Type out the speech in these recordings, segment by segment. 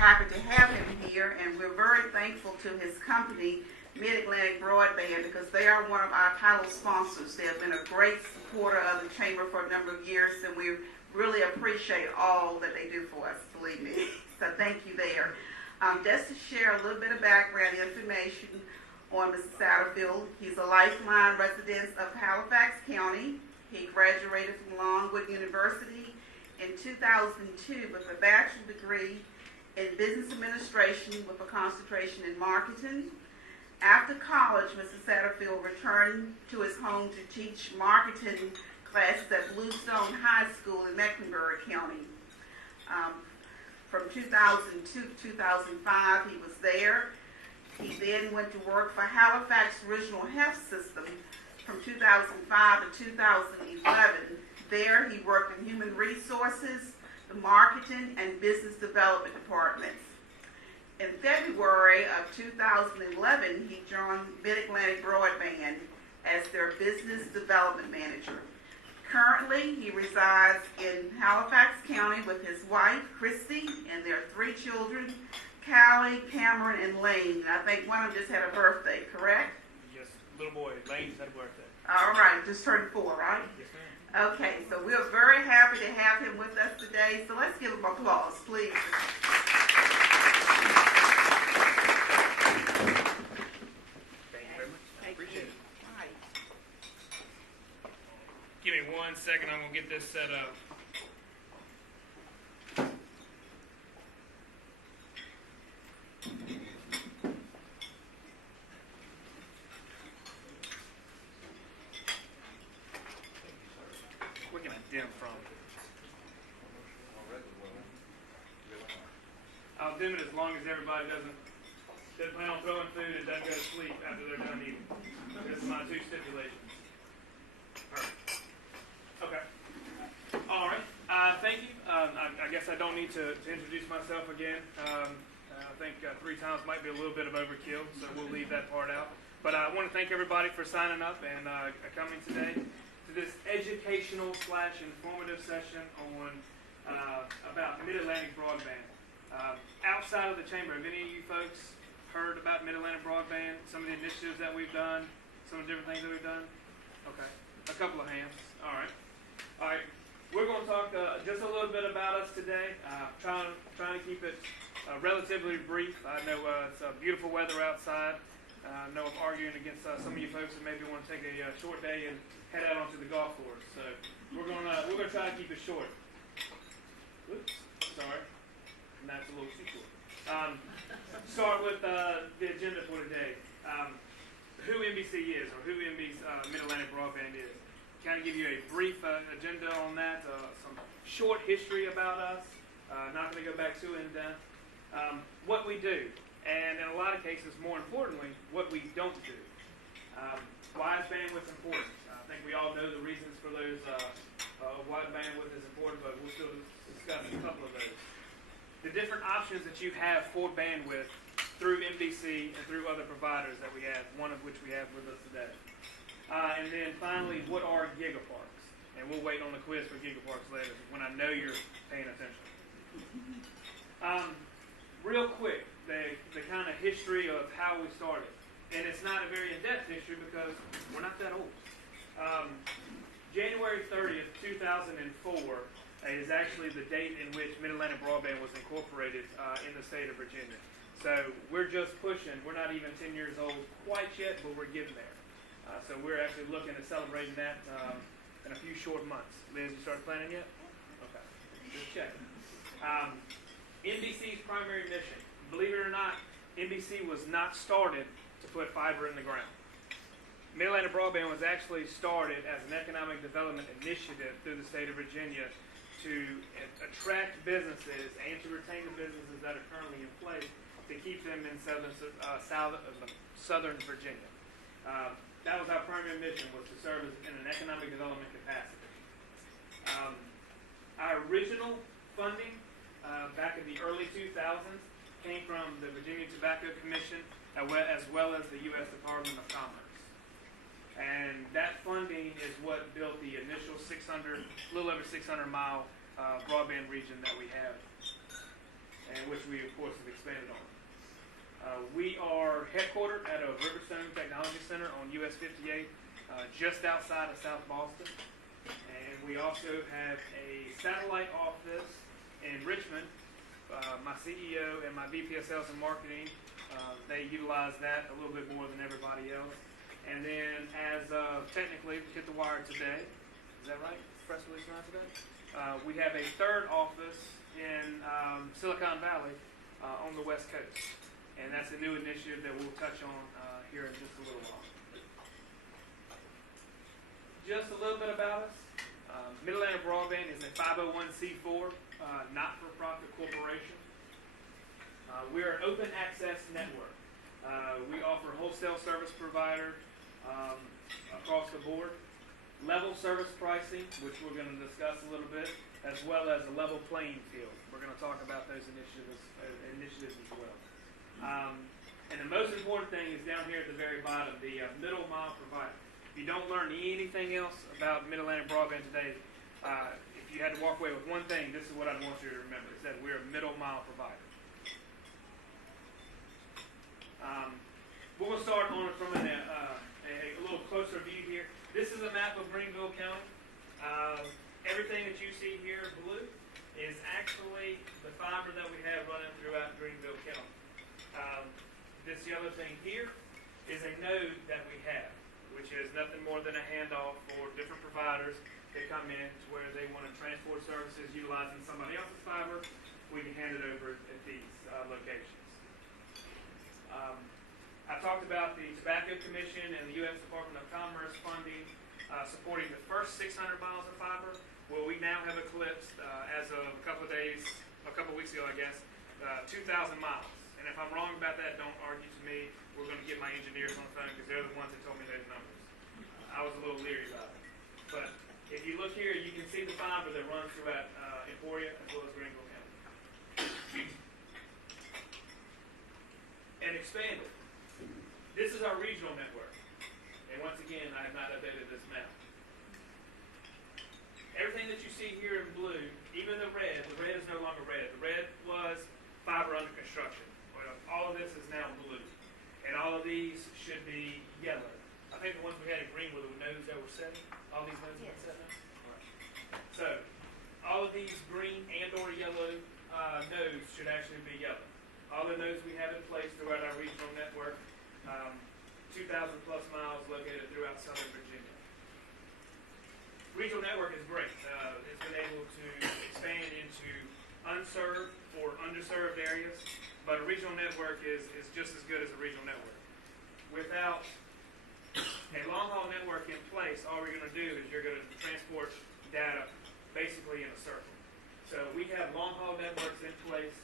happy to have him here, and we're very thankful to his company, Mid-Atlantic Broadband, because they are one of our title sponsors. They have been a great supporter of the Chamber for a number of years, and we really appreciate all that they do for us, believe me. So thank you there. Just to share a little bit of background information on Mr. Satterfield. He's a lifelong resident of Halifax County. He graduated from Longwood University in 2002 with a bachelor's degree in business administration with a concentration in marketing. After college, Mr. Satterfield returned to his home to teach marketing classes at Bluestone High School in Mecklenburg County. From 2002 to 2005, he was there. He then went to work for Halifax Regional Health System from 2005 to 2011. There, he worked in human resources, the marketing, and business development departments. In February of 2011, he joined Mid-Atlantic Broadband as their business development manager. Currently, he resides in Halifax County with his wife, Christy, and their 3 children, Callie, Cameron, and Lane. I think one of them just had a birthday, correct? Yes, little boy, Lane had a birthday. All right, just turned 4, right? Yes, ma'am. Okay, so we're very happy to have him with us today, so let's give him applause, please. Thank you very much. I appreciate it. All right. Give me 1 second, I'm going to get this set up. Where can I dim from? I'll dim it as long as everybody doesn't plan on throwing food and doesn't go to sleep after they're done eating. This is my 2 stipulations. Perfect. Okay. All right. Thank you. I guess I don't need to introduce myself again. I think 3 times might be a little bit of overkill, so we'll leave that part out. But I want to thank everybody for signing up and coming today to this educational / informative session on about Mid-Atlantic Broadband. Outside of the Chamber, have any of you folks heard about Mid-Atlantic Broadband, some of the initiatives that we've done, some of the different things that we've done? Okay. A couple of hands. All right. All right. We're going to talk just a little bit about us today. Trying to keep it relatively brief. I know it's beautiful weather outside. I know I'm arguing against some of you folks that maybe want to take a short day and head out onto the golf course. So we're going to try to keep it short. Oops. Sorry. And that's a little too short. Start with the agenda for today. Who MBC is, or who Mid-Atlantic Broadband is. Kind of give you a brief agenda on that, some short history about us, not going to go back too in-depth, what we do, and in a lot of cases, more importantly, what we don't do. Why is bandwidth important? I think we all know the reasons for those, why bandwidth is important, but we'll still discuss a couple of those. The different options that you have for bandwidth through MBC and through other providers that we have, one of which we have with us today. And then finally, what are gigaparks? And we'll wait on the quiz for gigaparks later when I know you're paying attention. Real quick, the kind of history of how we started. And it's not a very in-depth history because we're not that old. January 30th, 2004 is actually the date in which Mid-Atlantic Broadband was incorporated in the state of Virginia. So we're just pushing. We're not even 10 years old quite yet, but we're getting there. So we're actually looking at celebrating that in a few short months. Liz, you started planning yet? Okay. Just checking. NBC's primary mission. Believe it or not, NBC was not started to put fiber in the ground. Mid-Atlantic Broadband was actually started as an economic development initiative through the state of Virginia to attract businesses and to retain the businesses that are currently in place to keep them in southern Virginia. That was our primary mission, was to serve in an economic development capacity. Our original funding back in the early 2000s came from the Virginia Tobacco Commission as well as the U.S. Department of Commerce. And that funding is what built the initial little over 600 mile broadband region that we have, and which we of course have expanded on. We are headquartered at a Riverstone Technology Center on US 58, just outside of South Boston. And we also have a satellite office in Richmond. My CEO and my VP of Sales and Marketing, they utilize that a little bit more than everybody else. And then as technically, we hit the wire today. Is that right? Press release not today? We have a third office in Silicon Valley on the West Coast. And that's a new initiative that we'll touch on here in just a little while. Just a little bit about us. Mid-Atlantic Broadband is a 501c4 not-for-profit corporation. We're an open access network. We offer wholesale service provider across the board, level service pricing, which we're going to discuss a little bit, as well as a level playing field. We're going to talk about those initiatives as well. And the most important thing is down here at the very bottom, the middle mile provider. If you don't learn anything else about Mid-Atlantic Broadband today, if you had to walk away with one thing, this is what I'd want you to remember, is that we're a middle mile provider. We're going to start on it from a little closer view here. This is a map of Greenville County. Everything that you see here in blue is actually the fiber that we have running throughout Greenville County. This yellow thing here is a node that we have, which is nothing more than a handoff for different providers that come in to where they want to transport services utilizing somebody else's fiber. We can hand it over at these locations. I talked about the Tobacco Commission and the U.S. Department of Commerce funding supporting the first 600 miles of fiber. Well, we now have eclipsed, as of a couple weeks ago, I guess, 2,000 miles. And if I'm wrong about that, don't argue to me. We're going to get my engineers on the phone because they're the ones that told me those numbers. I was a little leery about it. But if you look here, you can see the fiber that runs throughout Emporia as well as Greenville County. And expanded. This is our regional network. And once again, I have not updated this map. Everything that you see here in blue, even the red is no longer red. The red was fiber under construction. Well, all of this is now blue. And all of these should be yellow. I think the ones we had in green were the nodes that were set. All these nodes have been set now? Right. So, all of these green and or yellow nodes should actually be yellow. All the nodes we have in place throughout our regional network, 2,000 plus miles located throughout Southern Virginia. Regional network is great. It's been able to expand into unserved or underserved areas, but a regional network is just as good as a regional network. Without a long-haul network in place, all we're going to do is you're going to transport data basically in a circle. So we have long-haul networks in place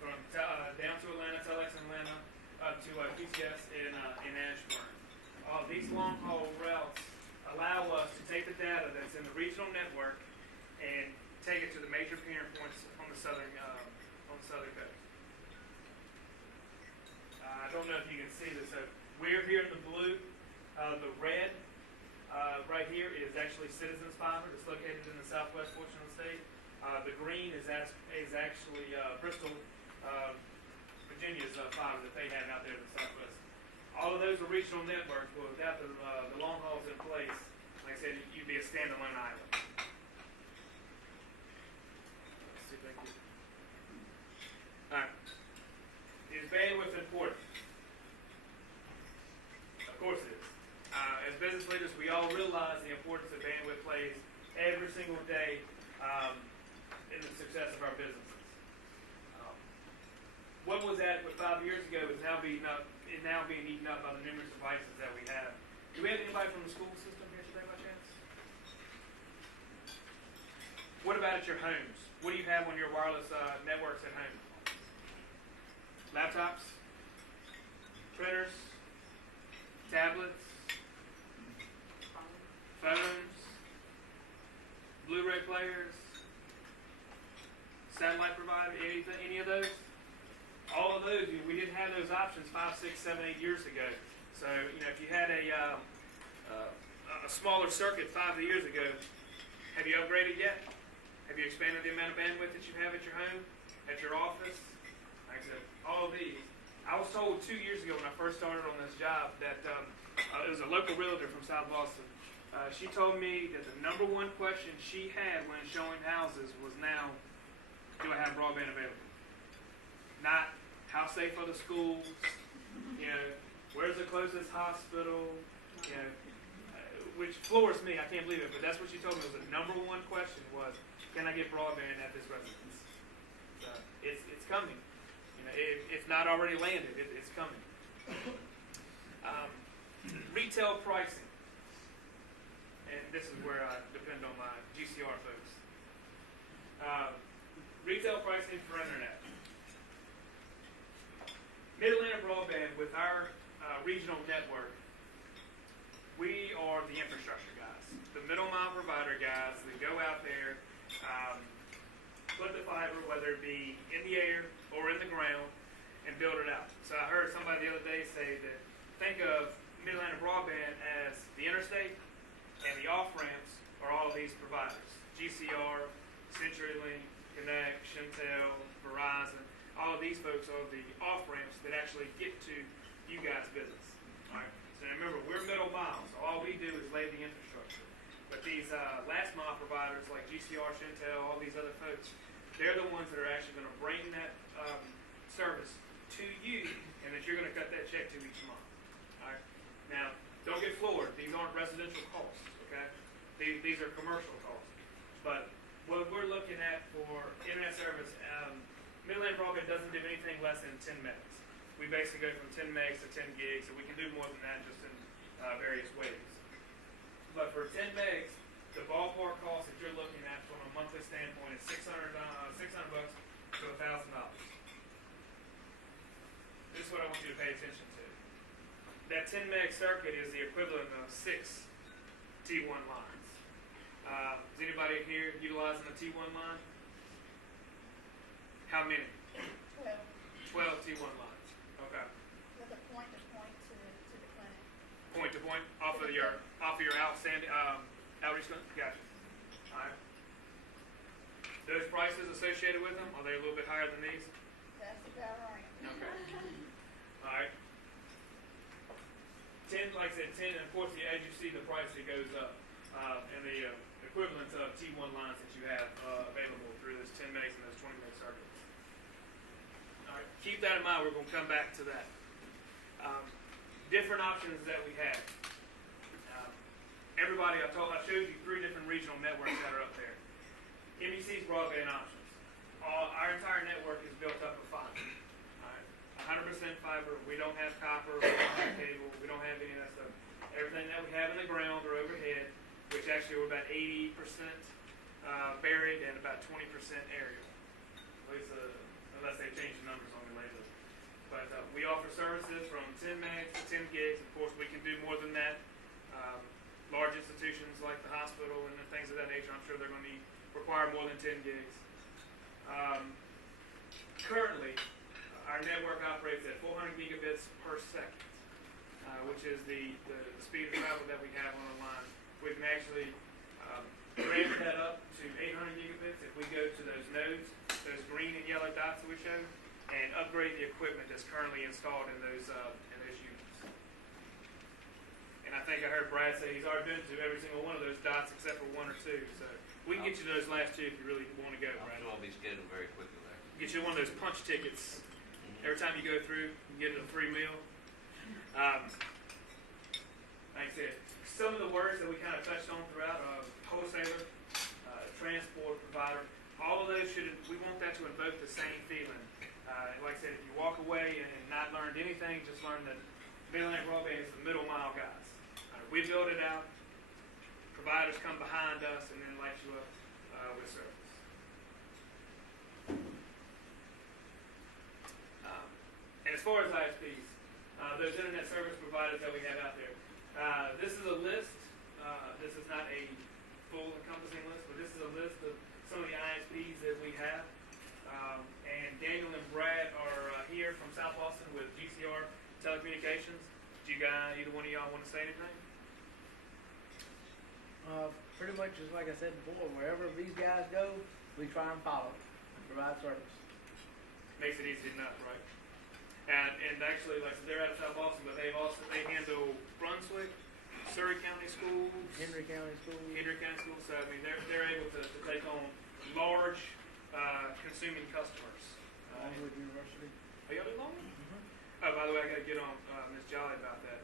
from down to Atlanta, Telex in Atlanta, up to PCS in Ashburn. These long-haul routes allow us to take the data that's in the regional network and take it to the major parent points on the southern coast. I don't know if you can see this. So we're here in the blue. The red right here is actually Citizens Fiber. It's located in the southwest portion of the state. The green is actually Bristol, Virginia's fiber that they have out there in the southwest. All of those are regional networks, but without the long hauls in place, like I said, you'd be a standalone island. Alright. Is bandwidth important? Of course it is. As business leaders, we all realize the importance that bandwidth plays every single day in the success of our businesses. What was adequate 5 years ago is now being eaten up by the numerous devices that we have. Do we have anybody from the school system here today by chance? What about at your homes? What do you have on your wireless networks at home? Laptops? Printers? Tablets? Phones? Blu-ray players? Satellite provider? Any of those? All of those, we didn't have those options 5, 6, 7, 8 years ago. So, if you had a smaller circuit 5 years ago, have you upgraded yet? Have you expanded the amount of bandwidth that you have at your home? at your office. Like I said, all of these. I was told 2 years ago when I first started on this job that it was a local realtor from South Boston. She told me that the number one question she had when showing houses was now, do I have broadband available? Not how safe are the schools, you know, where's the closest hospital, you know, which floors me, I can't believe it, but that's what she told me was the number one question was, can I get broadband at this residence? So it's coming. You know, it's not already landed, it's coming. Retail pricing. And this is where I depend on my GCR folks. Retail pricing for internet. Mid-Atlantic Broadband, with our regional network, we are the infrastructure guys, the middle mile provider guys that go out there, put the fiber, whether it be in the air or in the ground, and build it out. So I heard somebody the other day say that think of Mid-Atlantic Broadband as the interstate, and the off-ramps are all of these providers. GCR, CenturyLink, Connect, Shentel, Verizon, all of these folks are the off-ramps that actually get to you guys' business. All right? So remember, we're middle mile, so all we do is lay the infrastructure. But these last mile providers like GCR, Shentel, all these other folks, they're the ones that are actually going to bring that service to you, and that you're going to cut that check to each month. All right? Now, don't get floored. These aren't residential costs, okay? These are commercial costs. But what we're looking at for internet service, Mid-Atlantic Broadband doesn't do anything less than 10 megs. We basically go from 10 megs to 10 gigs, and we can do more than that just in various ways. But for 10 megs, the ballpark cost that you're looking at from a monthly standpoint is $600 bucks to $1,000. This is what I want you to pay attention to. That 10 meg circuit is the equivalent of 6 T1 lines. Is anybody here utilizing a T1 line? How many? 12 T1 lines. Okay. With a point-to-point to the clinic. Point to point off of your outstanding outreach clinic. Gotcha. All right. Those prices associated with them, are they a little bit higher than these? That's about right. Okay. All right. 10, like I said, 10, and of course, as you see the price, it goes up. And the equivalent of T1 lines that you have available through those 10 megs and those 20 meg circuits. All right. Keep that in mind. We're going to come back to that. Different options that we have. Everybody, I showed you 3 different regional networks that are up there. NBC's broadband options. Our entire network is built up of fiber. 100% fiber. We don't have copper, we don't have cable, we don't have any of that stuff. Everything that we have in the ground or overhead, which actually we're about 80% buried and about 20% aerial. At least, unless they change the numbers on me later. But we offer services from 10 megs to 10 gigs. Of course, we can do more than that. Large institutions like the hospital and things of that nature, I'm sure they're going to require more than 10 gigs. Currently, our network operates at 400 gigabits per second, which is the speed of travel that we have on the line. We can actually ramp that up to 800 gigabits if we go to those nodes, those green and yellow dots that we showed, and upgrade the equipment that's currently installed in those units. And I think I heard Brad say he's already been to every single one of those dots except for 1 or 2. So we can get you to those last 2 if you really want to go, Brad. I'll be scheduled very quickly there. Get you one of those punch tickets. Every time you go through, you get a free meal. Like I said, some of the words that we kind of touched on throughout, wholesaler, transport provider, all of those we want that to invoke the same feeling. Like I said, if you walk away and not learned anything, just learn that Mid-Atlantic Broadband is the middle mile guys. We build it out, providers come behind us, and then light you up with service. And as far as ISPs, those internet service providers that we have out there, this is a list. This is not a full encompassing list, but this is a list of some of the ISPs that we have. And Daniel and Brad are here from South Boston with GCR Telecommunications. Do you guys, either one of y'all, want to say anything? Pretty much just like I said before, wherever these guys go, we try and follow and provide service. it easy enough, right? And actually, like, so they're out of South Boston, but they handle Brunswick, Surrey County schools, Henry County School. So I mean, they're able to take on large consuming customers. Longwood University. Are y'all doing Longwood? Oh, by the way, I got to get on Miss Jolly about that.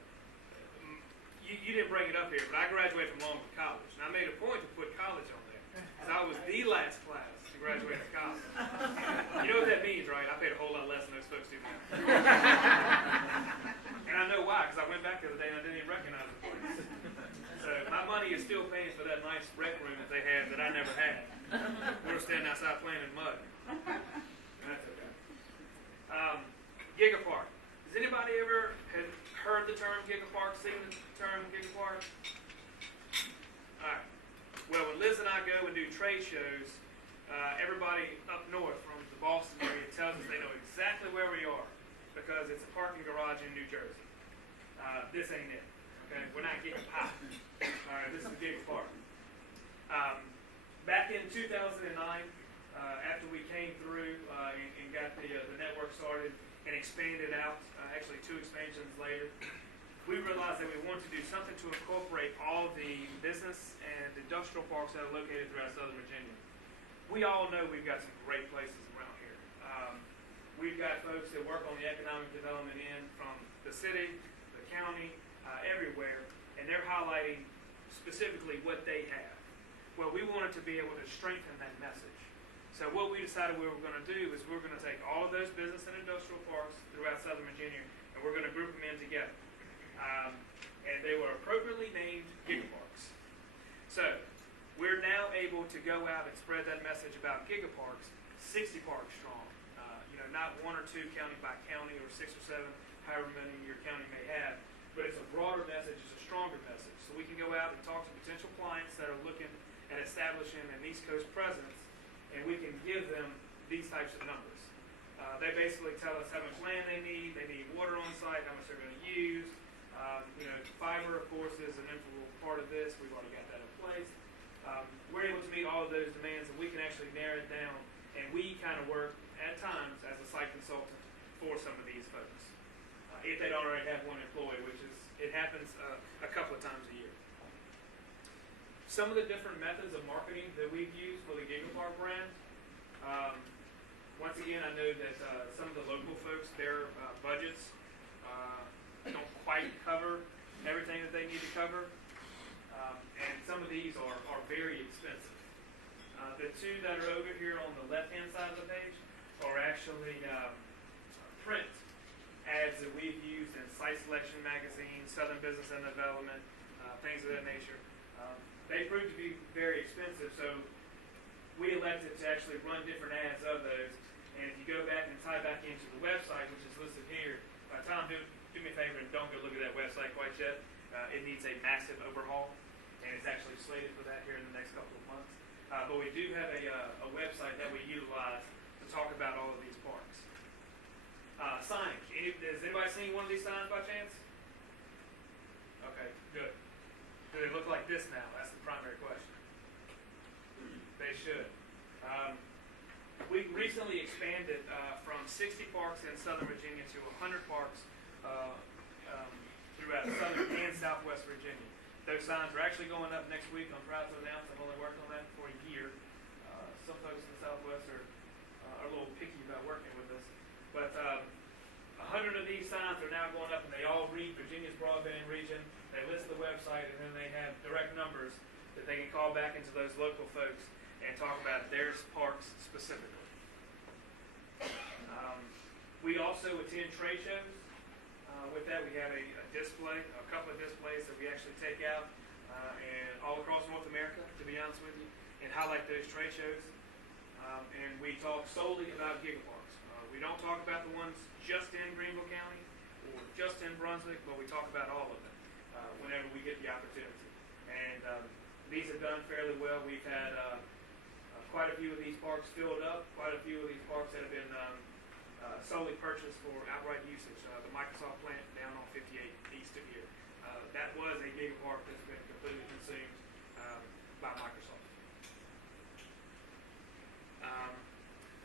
You didn't bring it up here, but I graduated from Longwood College, and I made a point to put college on there because I was the last class to graduate from college. You know what that means, right? I paid a whole lot less than those folks do now. And I know why, because I went back the other day and I didn't even recognize the place. So my money is still paying for that nice rec room that they had that I never had. We were standing outside playing in mud. That's okay. Gigapark. Has anybody ever heard the term Gigapark, seen the term Gigapark? Alright. Well, when Liz and I go and do trade shows, everybody up north from the Boston area tells us they know exactly where we are because it's a parking garage in New Jersey. This ain't it. Okay? We're not getting hot. Alright, this is Gigapark. Back in 2009, after we came through and got the network started and expanded out, actually 2 expansions later, we realized that we wanted to do something to incorporate all the business and industrial parks that are located throughout Southern Virginia. We all know we've got some great places around here. We've got folks that work on the economic development end from the city, the county, everywhere, and they're highlighting specifically what they have. Well, we wanted to be able to strengthen that message. So what we decided we were going to do is we're going to take all of those business and industrial parks throughout Southern Virginia, and we're going to group them in together. And they were appropriately named Gigaparks. So we're now able to go out and spread that message about Gigaparks, 60 parks strong. Not 1 or 2 county by county or 6 or 7, however many your county may have, but it's a broader message, it's a stronger message. So we can go out and talk to potential clients that are looking at establishing an East Coast presence, and we can give them these types of numbers. They basically tell us how much land they need water on site, how much they're going to use. Fiber, of course, is an integral part of this. We've already got that in place. We're able to meet all of those demands, and we can actually narrow it down, and we kind of work at times as a site consultant for some of these folks. If they don't already have one employee, which is, it happens a couple of times a year. Some of the different methods of marketing that we've used for the Gigapark brand. Once again, I know that some of the local folks, their budgets don't quite cover everything that they need to cover. And some of these are very expensive. The 2 that are over here on the left-hand side of the page are actually print ads that we've used in Site Selection Magazine, Southern Business and Development, things of that nature. They proved to be very expensive, so we elected to actually run different ads of those. And if you go back and tie back into the website, which is listed here, Tom, do me a favor and don't go look at that website quite yet. It needs a massive overhaul, and it's actually slated for that here in the next couple of months. But we do have a website that we utilize to talk about all of these parks. Signage. Has anybody seen one of these signs by chance? Okay, good. Do they look like this now? That's the primary question. They should. We recently expanded from 60 parks in Southern Virginia to 100 parks throughout Southern and Southwest Virginia. Those signs are actually going up next week. I'm proud to announce I've only worked on that for a year. Some folks in the Southwest are a little picky about working with us. But 100 of these signs are now going up, and they all read Virginia's broadband region. They list the website, and then they have direct numbers that they can call back into those local folks and talk about their parks specifically. We also attend trade shows. With that, we have a display, a couple of displays that we actually take out and all across North America, to be honest with you, and highlight those trade shows. And we talk solely about Gigaparks. We don't talk about the ones just in Greenville County or just in Brunswick, but we talk about all of them whenever we get the opportunity. And these have done fairly well. We've had quite a few of these parks filled up, quite a few of these parks that have been solely purchased for outright usage. The Microsoft plant down on 58 east of here. That was a Gigapark that's been completely consumed by Microsoft.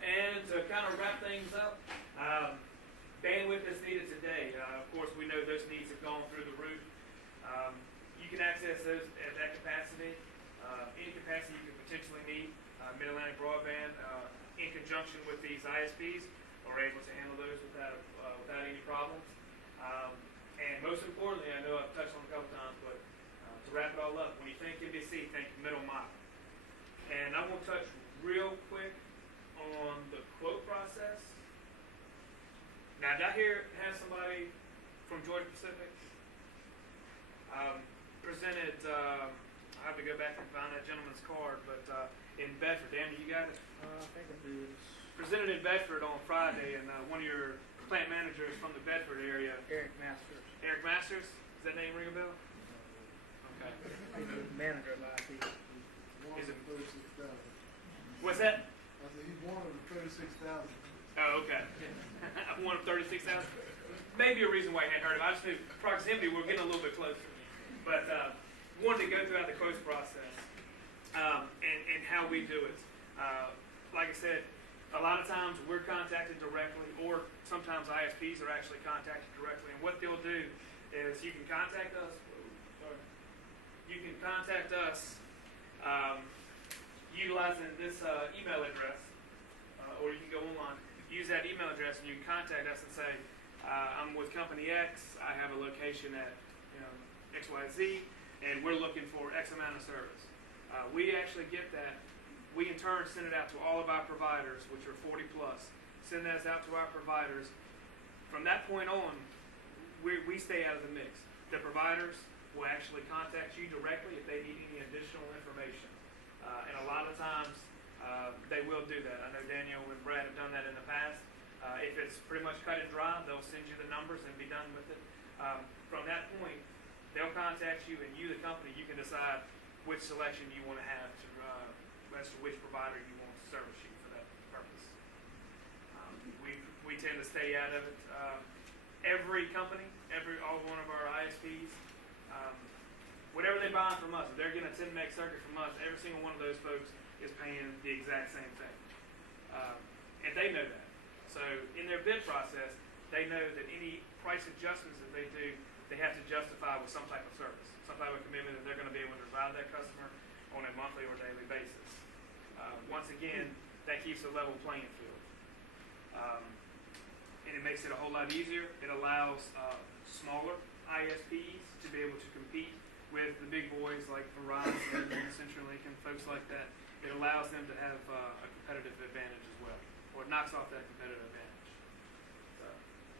And to kind of wrap things up, can access those at that capacity. Any capacity you could potentially need. Mid-Atlantic Broadband, in conjunction with these ISPs, are able to handle those without any problems. And most importantly, I know I've touched on it a couple times, but to wrap it all up, when you think NBC, think middle mile. And I'm going to touch real quick on the quote process. Now, did I have somebody from Georgia Pacific presented? I have to go back and find that gentleman's card, but in Bedford, Danny, you got it? I think I do. Presented in Bedford on Friday, and one of your plant managers from the Bedford area, Eric Masters. Eric Masters, does that name ring a bell? Okay. He's the manager of IT. Is it- 36,000. What's that? I said he's one of the 36,000. Oh, okay. One of 36,000. Maybe a reason why you hadn't heard of it. I just knew proximity, we're getting a little bit closer. But wanted to go throughout the quotes process and how we do it. Like I said, a lot of times we're contacted directly, or sometimes ISPs are actually contacted directly. And what they'll do is you can contact us. You can contact us utilizing this email address, or you can go online, use that email address, and you can contact us and say, I'm with company X, I have a location at XYZ, and we're looking for X amount of service. We actually get that. We in turn send it out to all of our providers, which are 40 plus. Send that out to our providers. From that point on, we stay out of the mix. The providers will actually contact you directly if they need any additional information. And a lot of times, they will do that. I know Daniel and Brad have done that in the past. If it's pretty much cut and dry, they'll send you the numbers and be done with it. From that point, they'll contact you, and you, the company, you can decide which selection you want to have as to which provider you want to service you for that purpose. We tend to stay out of it. Every company, all one of our ISPs, whatever they buy from us, if they're getting a 10 meg circuit from us, every single one of those folks is paying the exact same thing. And they know that. So in their bid process, they know that any price adjustments that they do, they have to justify with some type of service, some type of commitment that they're going to be able to provide that customer on a monthly or daily basis. Once again, that keeps a level playing field. And it makes it a whole lot easier. It allows smaller ISPs to be able to compete with the big boys like Verizon and CenturyLink and folks like that. It allows them to have a competitive advantage as well, or it knocks off that competitive advantage. So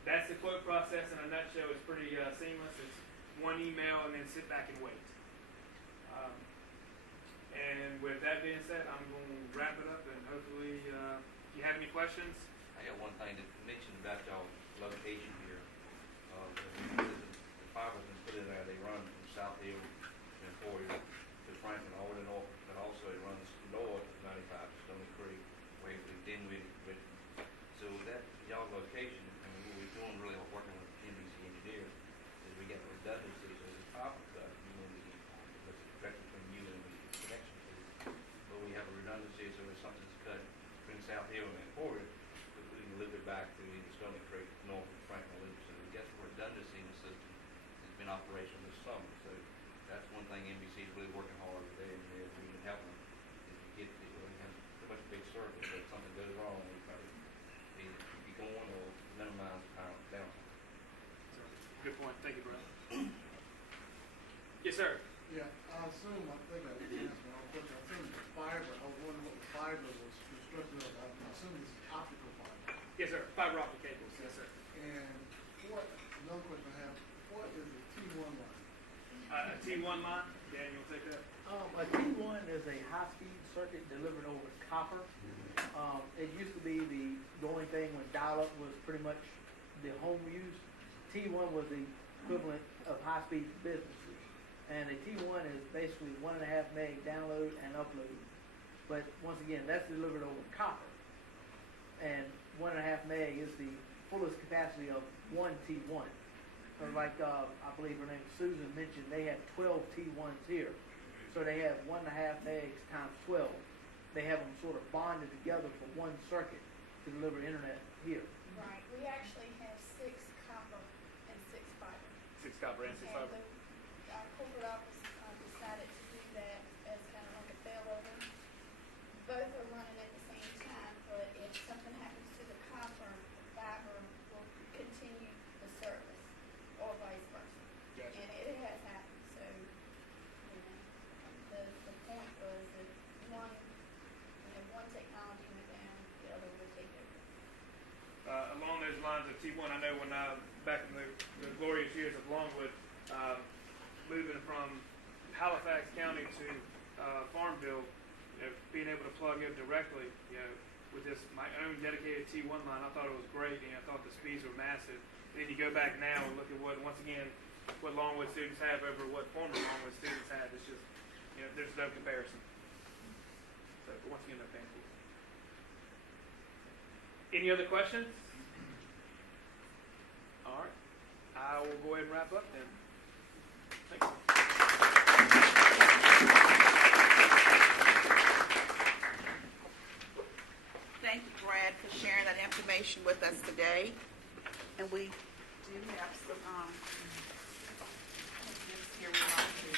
that's the quote process in a nutshell. It's pretty seamless. It's one email and then sit back and wait. And with that being said, I'm going to wrap it up, and hopefully, if you have any questions. I got one thing to mention about y'all's location here. The fiber's been put in there. They run from South Hill and Emporia to Franklin, all in all, but also it runs north to 95 to Stony Creek, Waverly, Dinwiddie. So that y'all's location, I mean, what we're doing really working with NBC engineers is we got redundancy. So the power cut, you know, the directly from you and the connection to. But we have a redundancy, so if something's cut between South Hill and Emporia, we can loop it back to either Stony Creek, north of Franklin Loop. So we got some redundancy in the system. It's been operational this summer. So that's one thing NBC is really working hard with there, and we can help them. If you get, we have pretty much a big circle, so if something goes wrong, we try to either keep it going or minimize the power downtime. Good point. Thank you, Brad. Yes, sir. Yeah, I assume, I think I answered my own question. I assume the fiber, I was wondering what the fiber was constructed of. I assume this is optical fiber. Yes, sir. Fiber optic cables. Yes, sir. And another question I have, what is a T1 line? A T1 line. Dan, you want to take that? A T1 is a high-speed circuit delivered over copper. It used to be the only thing when dial-up was pretty much the home use. T1 was the equivalent of high-speed businesses. And a T1 is basically 1.5 meg download and upload. But once again, that's delivered over copper. And 1.5 meg is the fullest capacity of one T1. So like I believe her name is Susan mentioned, they have 12 T1s here. So they have 1.5 megs times 12. They have them sort of bonded together for one circuit to deliver internet here. Right, we actually have 6 copper and 6 fiber. 6 copper and 6 fiber. Our corporate office lines of T1. I know when back in the glorious years of Longwood, moving from Halifax County to Farmville, being able to plug in directly, with this my own dedicated T1 line, I thought it was great, and I thought the speeds were massive. And then you go back now and look at what Longwood students have over what former Longwood students have. It's just, there's no comparison. So once again, no thank you. Any other questions? All right, I will go ahead and wrap up then. Thank you. Thank you, Brad, for sharing that information with us today. And we do have some documents here we'd like to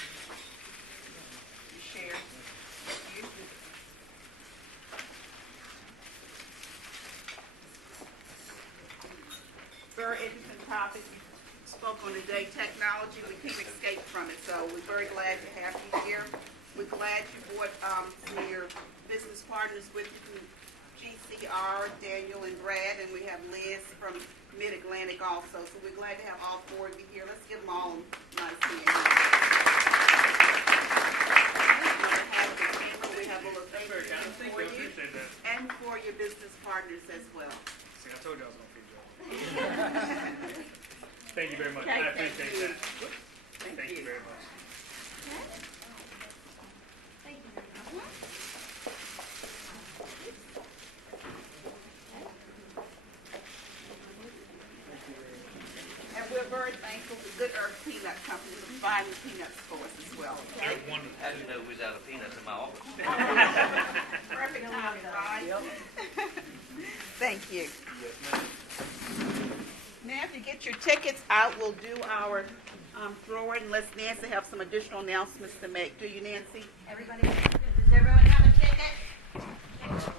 share with you. Very interesting topic you spoke on today, technology. We can't escape from it, so we're very glad to have you here. We're glad you brought some of your business partners with you from GCR, Daniel and Brad, and we have Liz from Mid-Atlantic also. So we're glad to have all four of you here. Let's give them all a nice hand. We have a little thank you for you and for your business partners as well. See, I told you I was going to feed you. Thank you very much. Okay, I appreciate that. Thank you very much. Thank you very much. And we're very thankful to Good Earth Peanut Company for providing peanuts for us as well. How do you know who's out of peanuts in my office? Perfect timing, right? Thank you. Yes, ma'am. Now, if you get your tickets out, we'll do our drawing. Unless Nancy have some additional announcements to make. Do you, Nancy? Everybody, does everyone have a ticket?